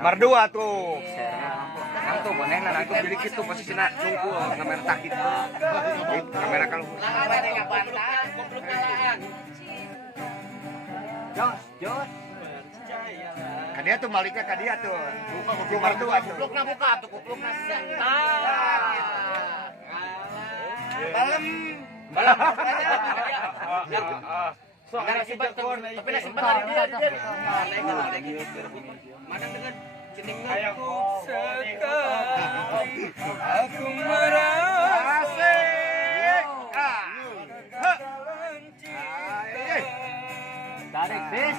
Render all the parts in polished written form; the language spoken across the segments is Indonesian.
Mardua tuh. Kan tuh bonehna nanti jadi kitu posisina nunggu kamera tak kitu. Kamera kalau Jos. Kadia tuh maliknya kadia tuh. Buka Mardua tuh. Kuplukna buka tuh kuplukna. Balem. Tapi simpan dari dia. Mana dengan aku sekali aku merasa Tarik bis.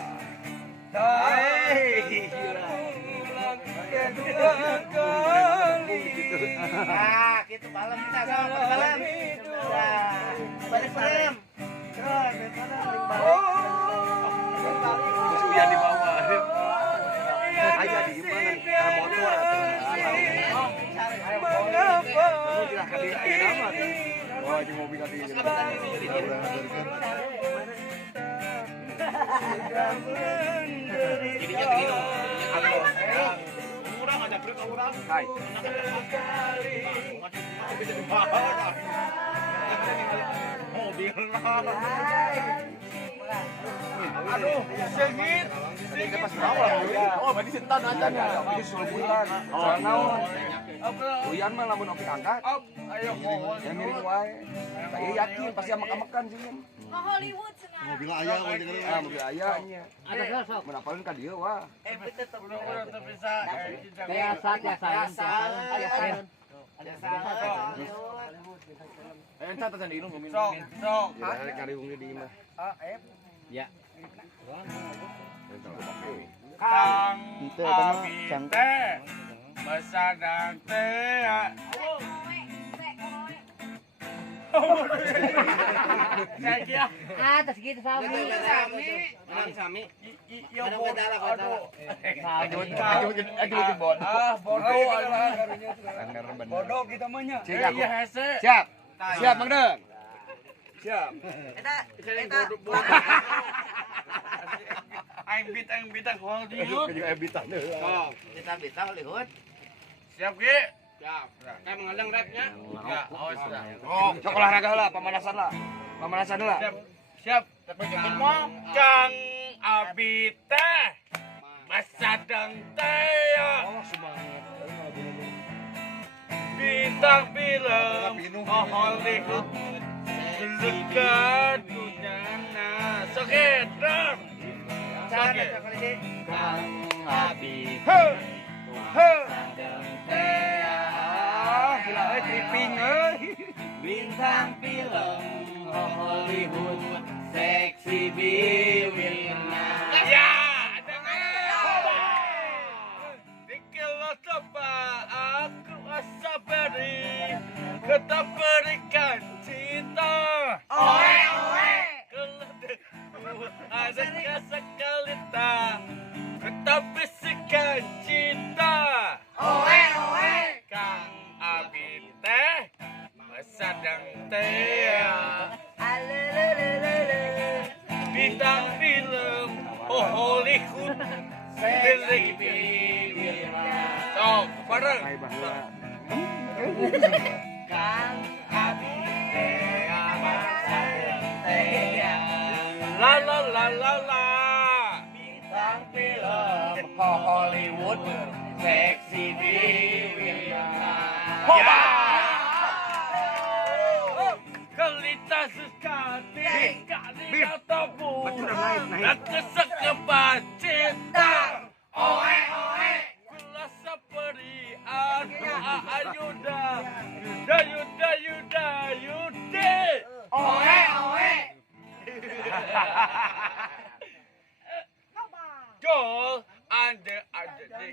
Gitu balem kita sama balem. Balik balem. Biar di bawah. Aja di mana motor atau oh di mobil tadi Jadinya begini. Kurang ada truk kurang. hai Mobil aduh, segit pas bawah. Oh, berarti setan aja nih. ini sulbutan oh naon uyan mah lamun opi angkat Ayo, yang miring wae saya yakin pasti amak-amakan sih Hollywood senang. Mobil ayah kalau dengerin. mobil ayahnya ada sosok. menapalin ka dieu wah Udah bisa. Biasa entah teh di ilmu minum Sok. ada kariungnya di imah Ya. Kang Abi teh besadang teh. Saya kira Atas gitu Sami. Sami. Iya Ada bodoh. kendala, aduh bon Bodoh. bodoh kita mah nya. Cik, aku. Iya hese. siap siap Mang Deng siap Aing bitang Hollywood. juga ebitan Kita Hollywood. Siap Ki? Siap. Kayak mengadang rapnya? Ya, awas dah. oh sok olahraga heula pemanasan heula Siap. Semua Kang Abi teh masadang teh ya. Bintang film Hollywood dekat duniana. Sakit. Sakit. Kang Abi. gila tripping euy Bintang film Hollywood seksi biwirna. Ya, dikala coba aku asa beri, kita berikan cinta. Kalau ada sekali tak, kita bisikan cinta. Kang Abi teh, sedang teh. Bintang film Hollywood seksi biwirna. Sok, bareng. hai bahwa Kang Abi La la la la la. bintang film Hollywood seksi biwirna. Ya. Kelita sekali kali kata bulan dan kesekepan cinta. Kula seperti ayuda yude. Jol ande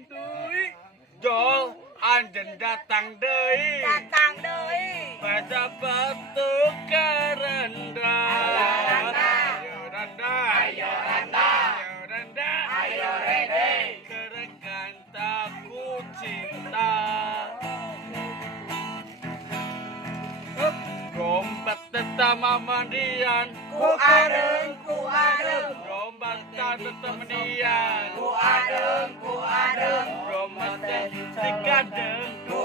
deui. Jol ande datang deui. Pada bentuk kerenda. Ayo randa. Kerekan takut cinta. Dompet tetap sama mandian. Ku adeng, Romba tetep mendian. ku adeng, Romba si kadeng. ku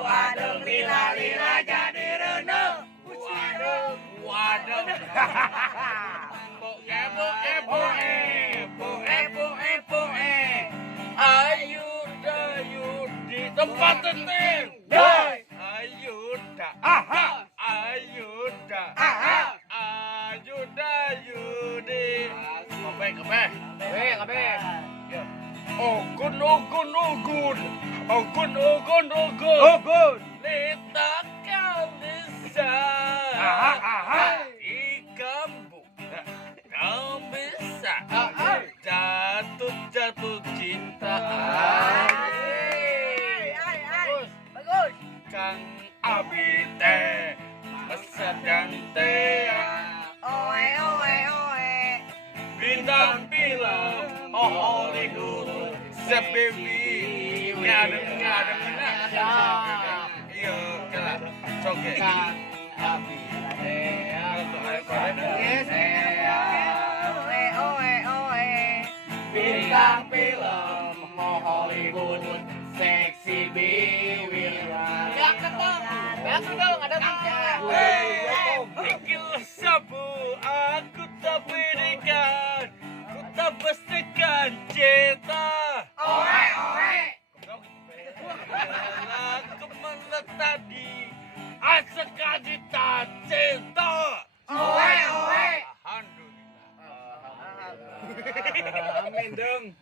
adeng, lila jadi reneng. Waduh. Ayu di tempat tenting. Ayuda. Ayuda. Ayuda Yudi. Kabeh. Ogun. Lita kalisa. Ikambu. Kau bisa. Jatuh cinta. Bagus. Kang Abite sedang teh Oe. bintang film Hollywood sebebi ngadem iya kela coge Kang Abite. Oe. Bintang film Hollywood, seksi biwira. Ya ketong, ada Ikil sabu aku tak berikan ku tak pastikan cinta aku meletak di asal cita cinta.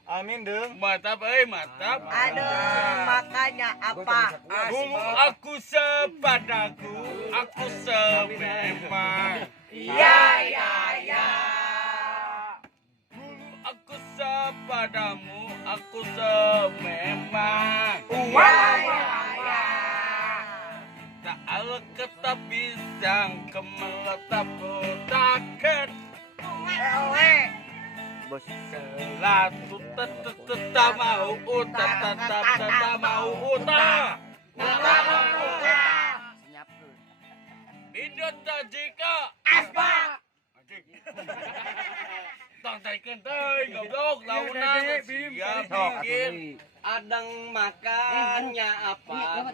Amin deng. Mantap, mantap. Aduh, makanya apa? Dulu aku sepadaku, aku sememang. Ya. Dulu aku sepadamu, aku sememang. Ya. Tak ala ketap pisang, kemeletap kotakan. Selatu tetap mau tetap mau uta. Indot jika Aspa. tangtaikan teh goblok launa siap bikin Adang makannya apa?